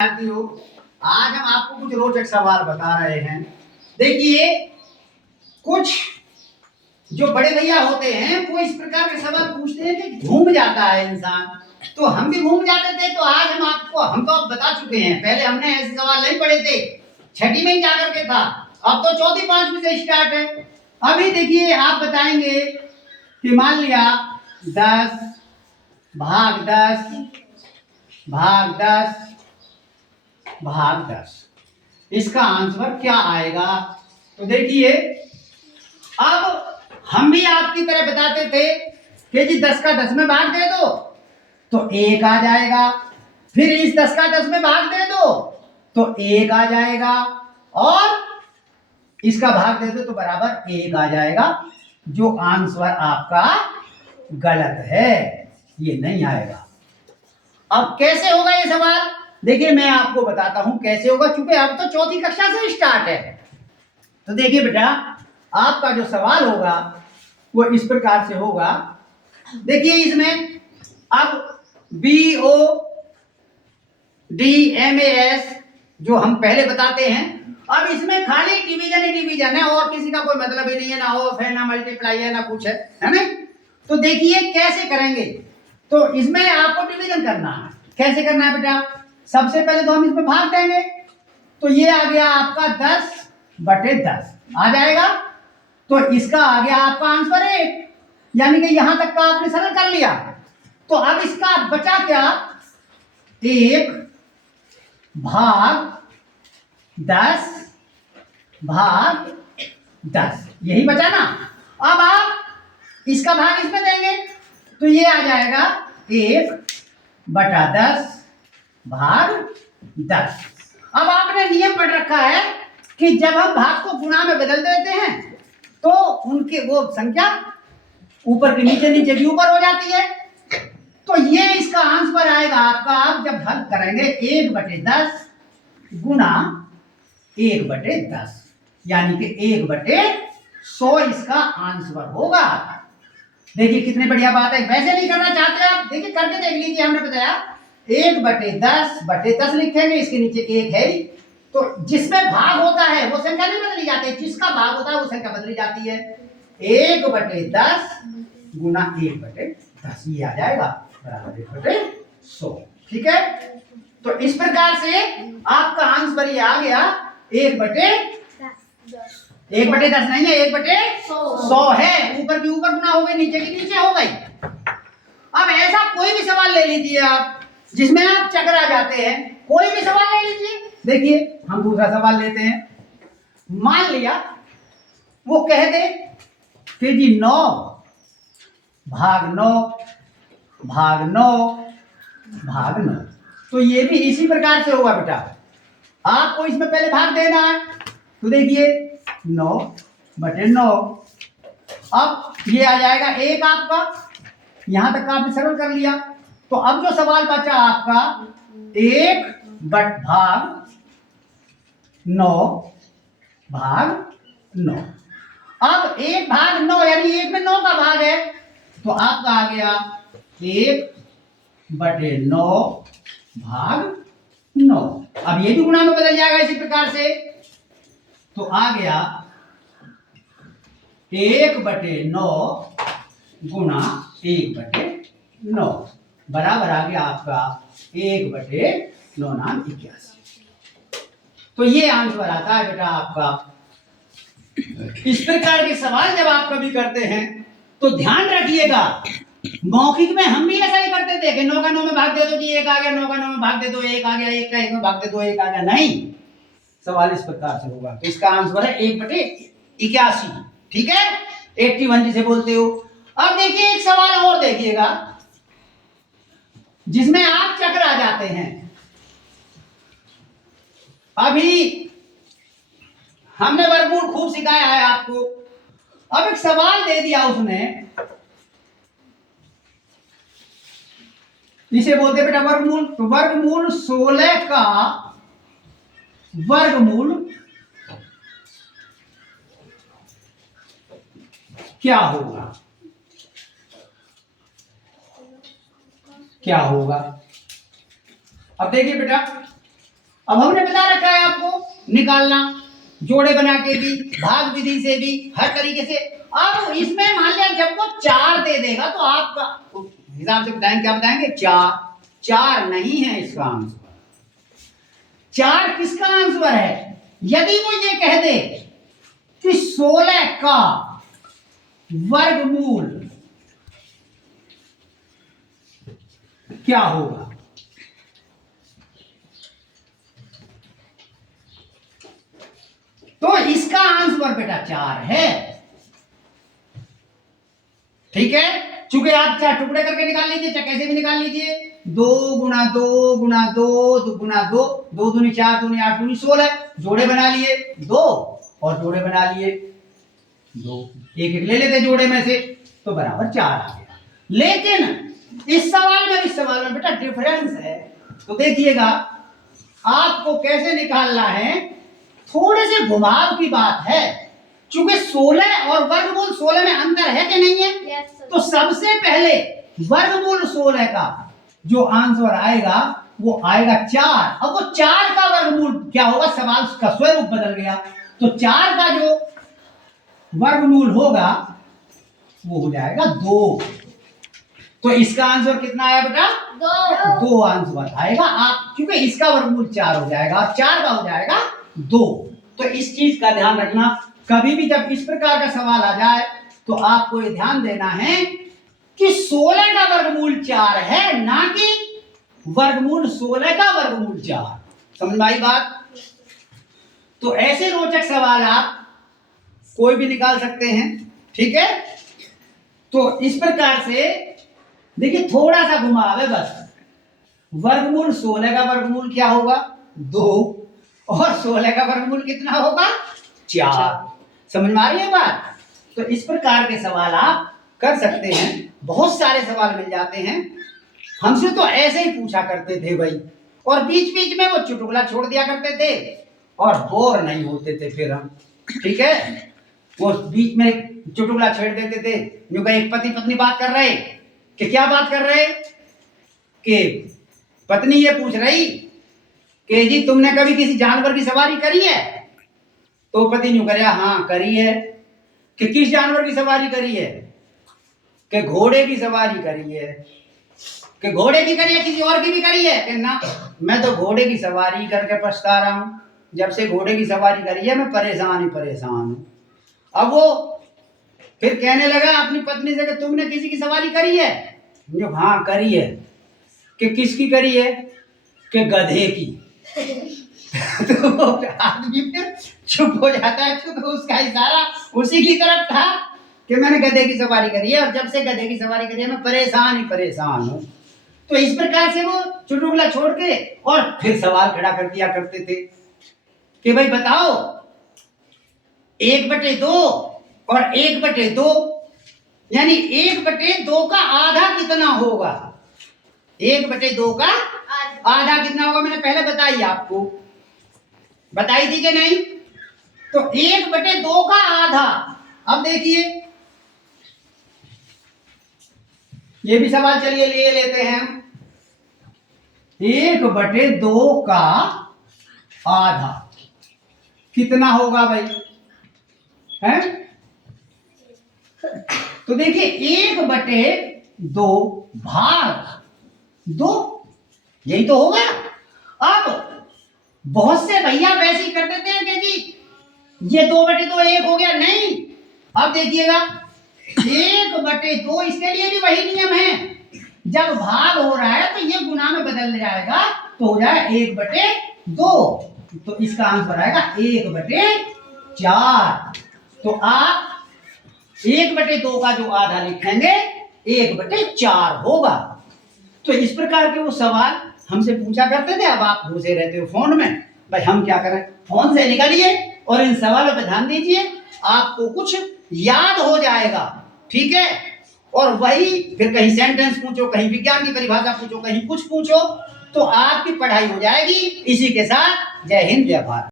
साथियों, आज हम आपको कुछ रोचक सवाल बता रहे हैं। देखिए, कुछ जो बड़े भैया होते हैं वो इस प्रकार के सवाल पूछते हैं कि घूम जाता है इंसान। तो हम भी घूम जाते थे, तो आज हम तो अब बता चुके हैं। पहले हमने ऐसे सवाल नहीं पढ़े थे, छठी में ही जाकर के था। अब तो चौथी पांचवी से स्टार्ट है। अभी देखिए, आप बताएंगे कि मान लिया 10 भाग 10 भाग 10 भाग 10, इसका आंसर क्या आएगा? तो देखिए, अब हम भी आपकी तरह बताते थे कि जी 10 का 10 में भाग दे दो तो 1 आ जाएगा, फिर इस 10 का 10 में भाग दे दो तो 1 आ जाएगा, और इसका भाग दे दो तो बराबर 1 आ जाएगा। जो आंसर आपका गलत है, ये नहीं आएगा। अब कैसे होगा ये सवाल? देखिए, मैं आपको बताता हूं कैसे होगा, क्योंकि अब तो चौथी कक्षा से स्टार्ट है। तो देखिए बेटा, आपका जो सवाल होगा वो इस प्रकार से होगा। देखिए, इसमें अब BODMAS जो हम पहले बताते हैं, अब इसमें खाली डिवीजन ही डिवीजन है, और किसी का कोई मतलब ही नहीं है, ना ऑफ है, ना मल्टीप्लाई है, ना कुछ है ना। तो देखिए कैसे करेंगे। तो इसमें आपको डिवीजन करना है। कैसे करना है बेटा? सबसे पहले तो हम इसमें भाग देंगे, तो ये आ गया आपका 10/10 आ जाएगा। तो इसका आ गया आपका आंसर 1, यानी कि यहां तक का आपने सरल कर लिया। तो अब इसका बचा क्या? 1 भाग 10 भाग 10, यही बचा ना। अब आप इसका भाग इसमें देंगे तो ये आ जाएगा 1/10 भाग 10। अब आपने नियम पढ़ रखा है कि जब हम भाग को गुणा में बदल देते हैं तो उनके वो संख्या ऊपर के नीचे, नीचे की ऊपर हो जाती है। तो ये इसका आंसर आएगा आपका, आप जब हल करेंगे 1/10 गुणा 1/10, यानी कि 1/100 इसका आंसर होगा। देखिए कितनी बढ़िया बात है। वैसे नहीं करना चाहते आप, देखिए करके देख लीजिए। हमने बताया 1/10/10 लिखेंगे, इसके नीचे 1 है ही, तो जिसमें भाग होता है वो संख्या नहीं बदली जाती, जिसका भाग होता है वो संख्या बदली जाती है। 1/10 गुना 1/10, ये आ जाएगा बराबर 1/100। ठीक है, तो इस प्रकार से आपका आंसर ये आ गया 1/10 नहीं है, 1/100 है। ऊपर की ऊपर गुना हो गई, नीचे की नीचे हो गई। अब ऐसा कोई भी सवाल ले लीजिए आप जिसमें आप चकरा जाते हैं, कोई भी सवाल ले लीजिए। देखिए, हम दूसरा सवाल लेते हैं। मान लिया वो कह दे कि जी 9 भाग 9 भाग 9 भाग 9, तो ये भी इसी प्रकार से होगा बेटा। आपको इसमें पहले भाग देना है, तो देखिए 9/9। अब ये आ जाएगा 1 आपका, यहां तक का आपने सरल कर लिया। तो अब जो सवाल बचा आपका 1/9 भाग 9। अब 1/9 यानी 1 में 9 का भाग है, तो आपका आ गया 1/9 भाग 9। अब ये भी गुणा में बदल जाएगा इसी प्रकार से, तो आ गया 1/9 गुणा 1/9 बराबर आ गया आपका 1/9 नाम 81। तो ये आंसर आता है बेटा आपका। इस प्रकार के सवाल जब आप कभी करते हैं तो ध्यान रखिएगा, मौखिक में हम भी ऐसा ही करते थे कि 9 का 9 में भाग दे दो जी 1 आ गया, 9 का 9 में भाग दे दो 1 आ गया, 1 का 1 में भाग दे दो 1 आ गया। नहीं, सवाल इस प्रकार से होगा। तो इसका आंसर है 1/81। ठीक है, 81 जिसे बोलते हो। अब देखिए एक सवाल और देखिएगा जिसमें आप चकरा जाते हैं। अभी हमने वर्गमूल खूब सिखाया है आपको। अब एक सवाल दे दिया उसने, इसे बोलते बेटा वर्गमूल। तो वर्गमूल 16 का वर्गमूल क्या होगा? क्या होगा? अब देखिए बेटा, अब हमने बता रखा है आपको निकालना, जोड़े बना के भी, भाग विधि से भी, हर तरीके से। अब इसमें मान लिया जब वो 4 दे देगा तो आपका हिसाब से बताएंगे, क्या बताएंगे? 4 नहीं है इसका आंसर। 4 किसका आंसर है? यदि वो ये कह दे कि 16 का वर्गमूल क्या होगा, तो इसका आंसर बेटा 4 है। ठीक है, चूंकि आप 4 टुकड़े करके निकाल लीजिए, चाहे कैसे भी निकाल लीजिए। 2 गुणा 2 गुणा 2 गुणा 2, 2 दूनी 4 दूनी 8 दूनी 16, जोड़े बना लिए 2 और जोड़े बना लिए 2, एक एक ले लेते जोड़े में से, तो बराबर 4 आ गया। लेकिन इस सवाल में, इस सवाल में बेटा डिफरेंस है। तो देखिएगा आपको कैसे निकालना है, थोड़े से घुमाव की बात है। चूंकि 16 और वर्गमूल 16 में अंतर है कि नहीं है? तो सबसे पहले वर्गमूल 16 का जो आंसर आएगा वो आएगा 4। अब वो 4 का वर्गमूल क्या होगा, सवाल का स्वरूप बदल गया। तो 4 का जो वर्गमूल होगा वो हो जाएगा 2। तो इसका आंसर कितना आया बेटा? 2 आंसर आएगा। आप क्योंकि इसका वर्गमूल 4 हो जाएगा, 4 का हो जाएगा 2। तो इस चीज का ध्यान रखना, कभी भी जब इस प्रकार का सवाल आ जाए तो आपको ये ध्यान देना है कि 16 का वर्गमूल 4 है, ना कि वर्गमूल 16 का वर्गमूल 4। समझ में आई बात? तो ऐसे रोचक सवाल आप कोई भी निकाल सकते हैं। ठीक है, तो इस प्रकार से देखिए, थोड़ा सा घुमाव है बस। वर्गमूल 16 का वर्गमूल क्या होगा? 2, और 16 का वर्गमूल कितना होगा? 4। समझ में आ रही है बात? तो इस प्रकार के सवाल आप कर सकते हैं। बहुत सारे सवाल मिल जाते हैं। हमसे तो ऐसे ही पूछा करते थे भाई, और बीच बीच में वो चुटकुला छोड़ दिया करते थे और बोर नहीं होते थे फिर हम। ठीक है, वो बीच में चुटकुला छेड़ देते थे। जो एक पति पत्नी बात कर रहे, कि क्या बात कर रहे, कि पत्नी ये पूछ रही कि जी तुमने कभी किसी जानवर की सवारी करी है? तो पति यूं करे, हाँ करी है। कि किस जानवर की सवारी करी है? कि घोड़े की सवारी करी है। कि घोड़े की करी है, किसी और की भी करी है? कि ना, मैं तो घोड़े की सवारी करके पछता रहा हूं। जब से घोड़े की सवारी करी है मैं परेशान ही परेशान हूं। अब वो फिर कहने लगा अपनी पत्नी से कि तुमने किसी की सवारी करी है? जो हाँ करी है। कि किसकी करी है? कि गधे की। तो आदमी फिर चुप हो जाता है, क्योंकि उसका इशारा उसी की तरफ था कि मैंने गधे की सवारी करी है, और जब से गधे की सवारी करी है मैं परेशान ही परेशान हूं। तो इस प्रकार से वो चुटकुला छोड़ के और फिर सवाल खड़ा कर दिया करते थे कि भाई बताओ 1/2 और 1/2 यानी 1/2 का आधा कितना होगा? 1/2 का आधा कितना होगा? मैंने पहले बताई आपको, बताई थी कि नहीं? तो 1/2 का आधा। अब देखिए ये भी सवाल, चलिए ले लेते हैं। 1/2 का आधा कितना होगा भाई? है? तो देखिए 1/2 भाग 2, यही तो होगा। अब बहुत से भैया वैसे ही कर देते हैं कि जी ये 2/2 1 हो गया। नहीं, अब देखिएगा 1/2, इसके लिए भी वही नियम है। जब भाग हो रहा है तो ये गुना में बदल जाएगा, तो हो जाए 1/2। तो इसका आंसर आएगा 1/4। तो आप 1/2 का जो आधा लिखेंगे 1/4 होगा। तो इस प्रकार के वो सवाल हमसे पूछा करते थे। अब आप घुसे रहते हो फोन में, भाई हम क्या करें? फोन से निकलिए और इन सवालों पर ध्यान दीजिए, आपको कुछ याद हो जाएगा। ठीक है, और वही फिर कहीं सेंटेंस पूछो, कहीं विज्ञान की परिभाषा पूछो, कहीं कुछ पूछो, तो आपकी पढ़ाई हो जाएगी। इसी के साथ जय हिंद जय भारत।